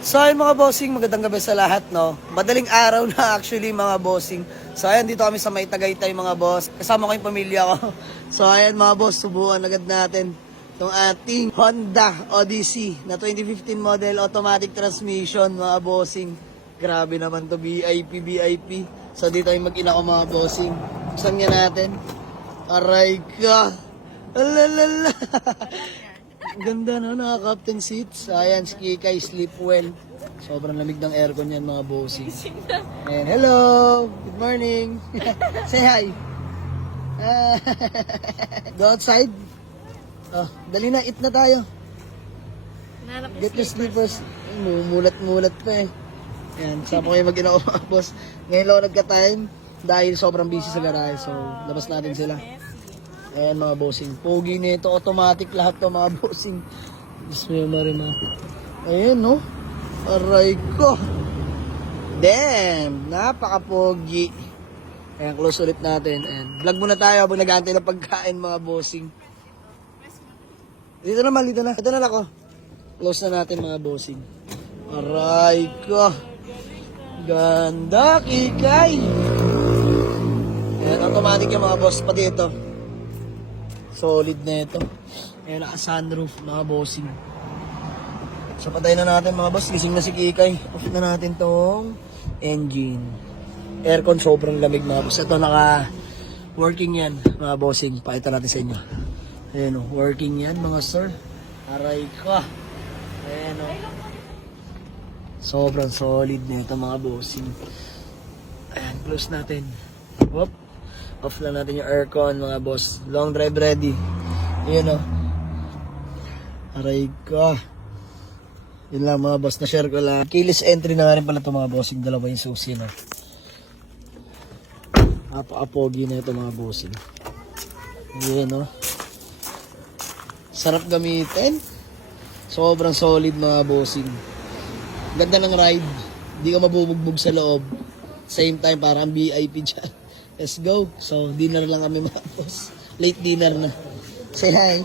So ayun mga bossing, magandang gabi sa lahat, no? Madaling araw na actually mga bossing. So ayan, dito kami sa May Tagaytay mga boss. Kasama ko yung pamilya ko. So ayan mga boss, subukan agad natin itong ating Honda Odyssey na 2015 model automatic transmission mga bossing. Grabe naman to, VIP, VIP. So dito yung mag-ina ko mga bossing. Buksan nga natin. Aray ka. Alalala. Ganda no, naka-captain seats. Ayan, si Kikay, sleep well. Sobrang lamig ng aircon yan mga bossing. And hello! Good morning! Say hi! Go outside. Oh, dali na, eat na tayo. Get your slippers. Mulat-mulat pa eh. Ayan, saan po kayo mag-ina ko mga boss. Ngayon lang ako nagka-time dahil sobrang busy sa garahe. So, labas natin sila. Ayan mga bossing. Pogi nito, automatic lahat to mga bossing. Gusto nyo marima. Ayan no. Aray ko. Damn. Napaka-pogi. Ayan, close ulit natin. Ayan. Vlog muna tayo habang nag-aantay ng pagkain mga bossing. Dito naman, dito na. Ito na lang ako. Close na natin mga bossing. Aray ko. Ganda, Kikay. Ayan, automatic yung mga boss. Pati ito. Solid na ito. Ayan, naka-sunroof, mga bossing. So, patay na natin mga boss. Gising na si Kikay. Off na natin tong engine. Aircon, sobrang lamig mga boss. Ito, naka-working yan, mga bossing. Pakita natin sa inyo. Ayan o, working yan mga sir. Aray ka. Ayan o. Sobrang solid na ito mga bossing. Ayan, close natin. Whoop. Off lang natin yung aircon mga boss. Long drive ready. Ayan o. Aray ka. Yun lang mga boss. Na-share ko lang. Keyless entry na rin pala ito mga bossing. Dalawa yung susi na. Napaka-pogi na ito mga bossing. Ayan o. Sarap gamitin. Sobrang solid mga bossing. Ganda ng ride. Hindi ka mabubugbog sa loob. Same time parang VIP dyan. Let's go. So, dinner lang kami mga boss. Late dinner na. Say hi.